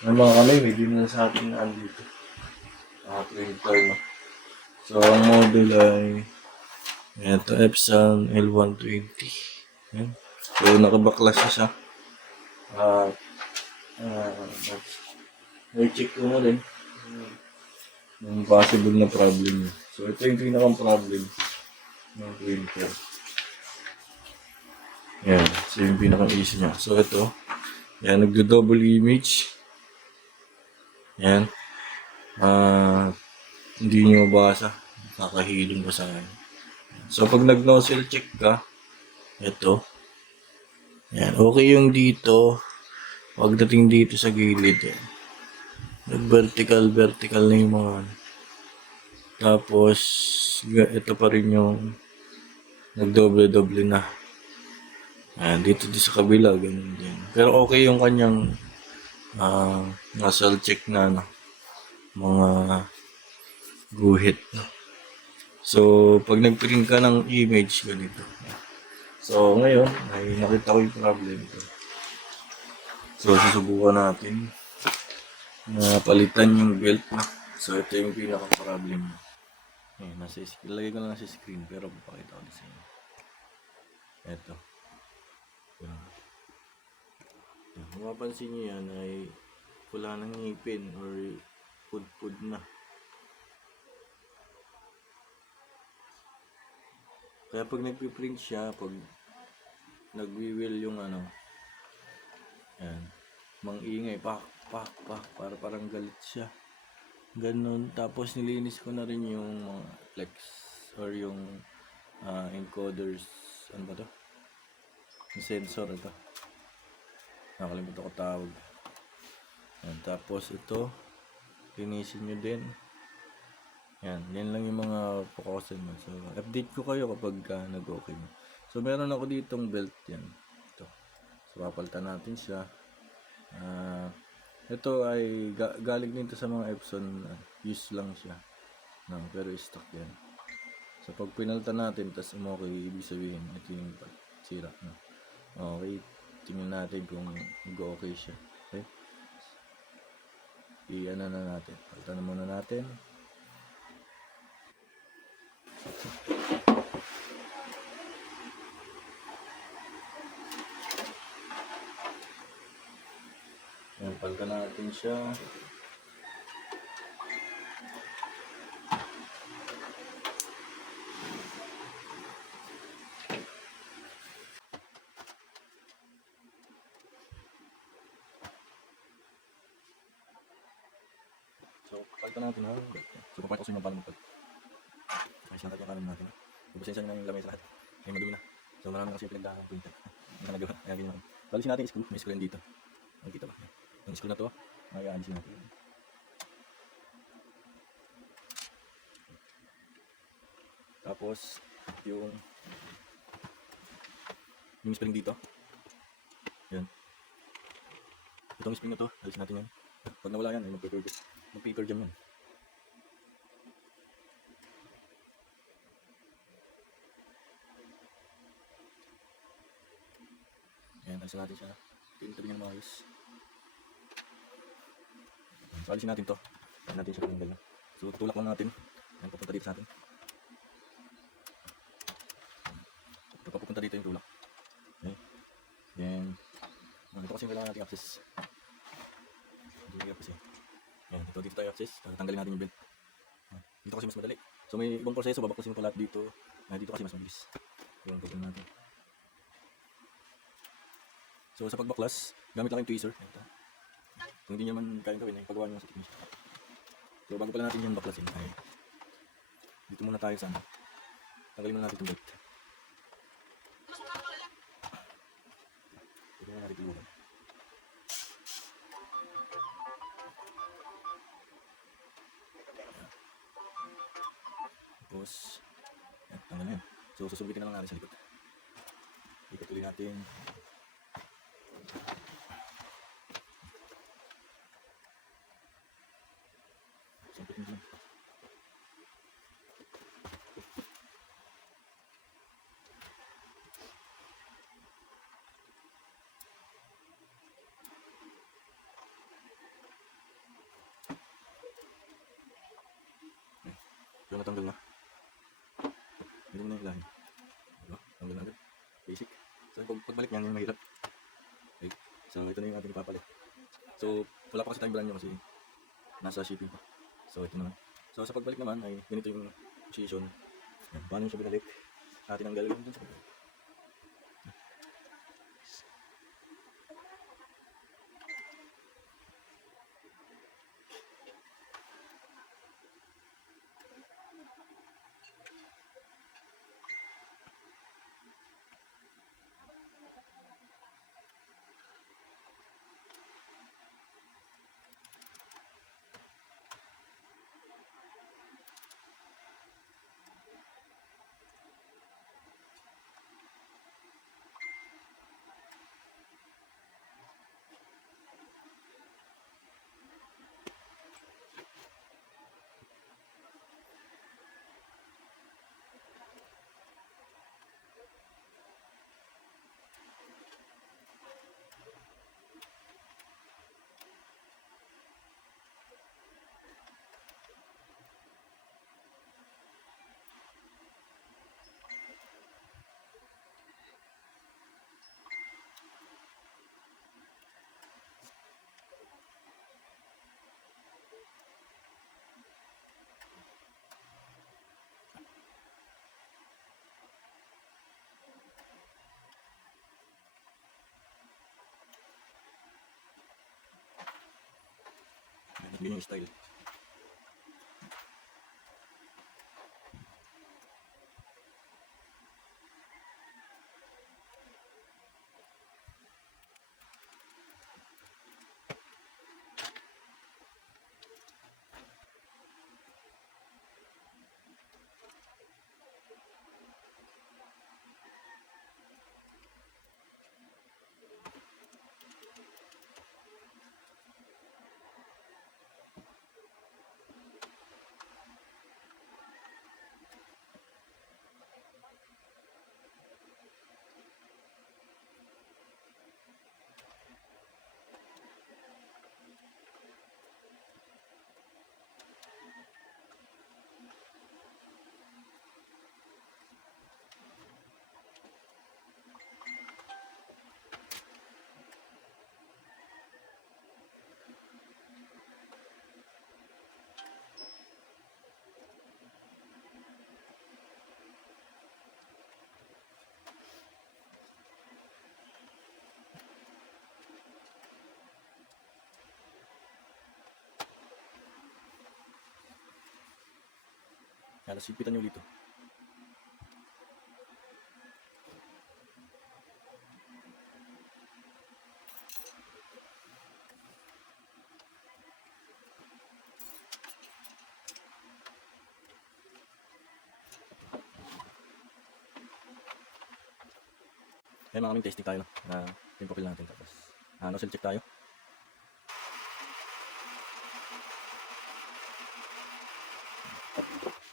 May mga kami, may din sa atin na andito. Printer, no? So, ang model ay ito, Epson L120. Yan. So, nakabaklas siya. At, na-check ko na rin yung possible na problem niya. So, ito yung pinakang problem ng printer. Yan. So, yung pinakang issue niya. So, ito. Yan, nagdo-double image. Yan. Hindi nyo mabasa. Kakahilong ko sa akin. So, pag nag-nozzle check ka, ito. Yan. Okay yung dito. Pagdating dito sa gilid, yan. Nag-vertical na yung mga ano. Tapos, ito pa rin yung nagdoble-doble na. Ayan, dito sa kabila, ganun din. Pero okay yung kanyang nozzle check na ano, mga guhit. No? So, pag nag-print ka ng image, ganito. So, ngayon, ay nakita ko yung problem ito. So, susubukan natin na palitan yung belt. No? So, ito yung pinaka-problem. Ayan, ilagay ko lang sa screen, pero papakita ko sa inyo. Ito. Yan. Kung mapansin nyo yan ay wala nang ngipin or pud-pud na. Kaya pag nagpiprint siya, pag nagwiwil yung ano, yan, mang-ingay, pak, para parang galit siya. Ganun. Tapos nilinis ko na rin yung mga flex or yung encoders, ano ba to? Yung sensor ito. Nakalimutan ko tawag. Yan. Tapos ito, linisin nyo din. Yan lang yung mga pukusin mo. So, update ko kayo kapag nag-okay mo. So, meron ako ditong belt yan. Ito. So, papalitan natin siya. Ito ay galing dito sa mga Epson. Use lang siya. No, pero stock yan. So, pag pinalitan natin, tas umokay, ibig sabihin, ito yung sira. No? Okay. Tingnan natin kung mag-okay siya. Okay. I-ano na natin. Palitan na muna natin. Ayan, palitan natin siya. So, palitan natin ha. So, papakita ko sa inyo paano magpag. Ayos lang natin yung kanan natin. Pagpasensya nyo na yung lamay sa lahat. Ay madumi na. So, marami na kasi yung pinagdaan ng printer. Hindi ka nagawa. Kaya ginawa. Balisin natin yung screw. May screw yan dito. Nakikita ba? Yung screw na to, ayaalisin natin. Tapos, yung spring dito. Yan. Itong spring na to, alisin natin yan. Pag nawala yan, ay mag-paper jam yan. Yan, alisin natin siya. Tabi niya ng maayos. So, alisin natin to. Alisin natin siya kung gano'n. So, tulak lang natin. Yan, papunta dito sa atin. Ito, papunta dito yung tulak. Okay. Then, ito kasi yung kailangan natin access. Dito kasi. Yan, dito tayo access. Tanggalin natin yung belt. Dito kasi mas madali. So, may ibang proseso. Babaklasin ko lahat dito. Dito kasi mas mabilis. Yung gagawin natin. So, sa pagbaklas, gamit lang yung tweezer. Ito. Kung hindi nyo naman kayang gawin, ay pagawa nyo sa technician. So, bago pala natin yung baklasin, ay dito muna tayo sa tanggalin muna natin itong belt. Dito muna natin tulugan. Tapos, tanggal na yun. So, susubitin na lang natin sa likod. Ikot ulit natin. Sampitin din. natanggal na. Hindi na yung lahi. Diba? Tanggal na agad. Basic. So pagbalik niyan yung mahirap. Okay. So ito na yung ating ipapalit. So wala pa kasi tayong brand nyo kasi nasa shipping pa. So ito naman. So sa pagbalik naman ay ganito yung position. Yan. Paano yung siya binalik? Atin ang galawin dun sa pagbalik. Yun yung style. Kaya sipitan nyo dito. Kaya mga kaming testing tayo, no? Na yung profile natin. Tapos nozzle check tayo.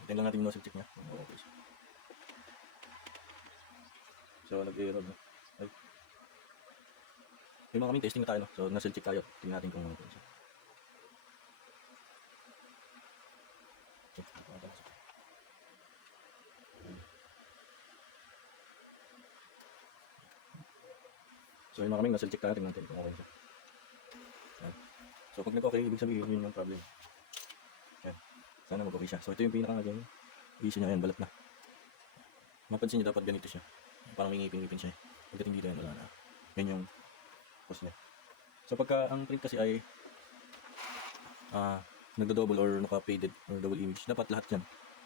Tingnan lang natin yung nozzle check niya. Okay. So nag-error, no? Ay. Yung mga kaming testing na tayo, no? So nozzle check tayo. Tingnan natin kung ano siya. So yung mga kaming nozzle check tayo. Tingnan natin kung okay siya. Yan. So pag nag-okay, ibig sabihin yun yung problem. Yan. Sana mag-okay siya. So ito yung pinaka-ganyan. Issue niya, yan, balat na. Mapansin niyo dapat ganito siya. Parang may ngipin-ngipin siya. Pagdating dito yan, wala na. Yan yung cause niya. So pagka ang print kasi ay nagdo-double or naka-faded or double image, dapat lahat yan.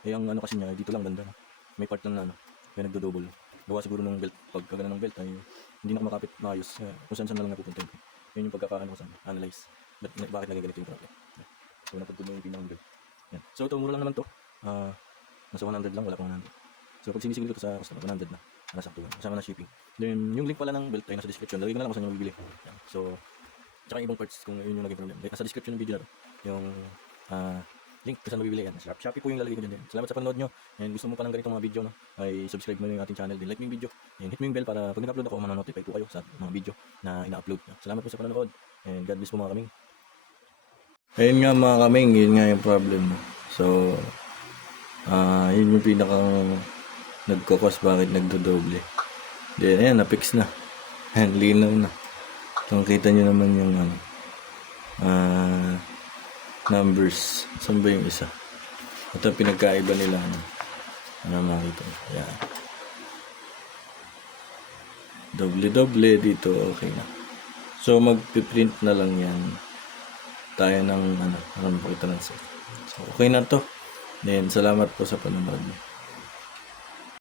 Eh ang ano kasi niya, dito lang banda. May part lang na ano, kaya nagdo-double. Gawa siguro ng belt. Pagka ganun ng belt ay hindi na kumakapit maayos. Kung saan lang napupunta yun. Yun yung pagkakaano ko saan. Analyze. Bakit naging ganito yung problem. So napagod mo yung pinang belt. Yan. So ito, mura lang naman to. Nasa 100 lang, wala pang 100. So pag sinisigil ko sa customer, 100 na. Nasakto yan. Kasama na shipping. Then yung link pala ng belt ay nasa description. Lagay ko na lang kung saan yung bibili. Yan. So, tsaka yung ibang parts kung yun yung naging problem. Nasa description ng video na to. Yung link kung saan mabibili yan. Shopee po yung lalagay ko dyan. Salamat sa panonood nyo. And gusto mo pa ng ganitong mga video, no? Ay subscribe mo yung ating channel. Then like mo yung video. And hit mo yung bell para pag nag-upload ako, manonotify po kayo sa mga video na ina-upload. Salamat po sa panonood. And God bless po mga kaming. Ayun nga mga kaming, yun nga yung problem. So, Yun yung pinakang nagkakos bakit nagdodoble. Then ayan, na-fix na. Ayan, linaw na. Kung kita nyo naman yung numbers. Saan ba yung isa? Ito pinagkaiba nila. Ano makita mo? Ayan. Doble dito, okay na. So magpiprint na lang yan tayo ng ano makita lang. So okay na to. Then salamat po sa panonood.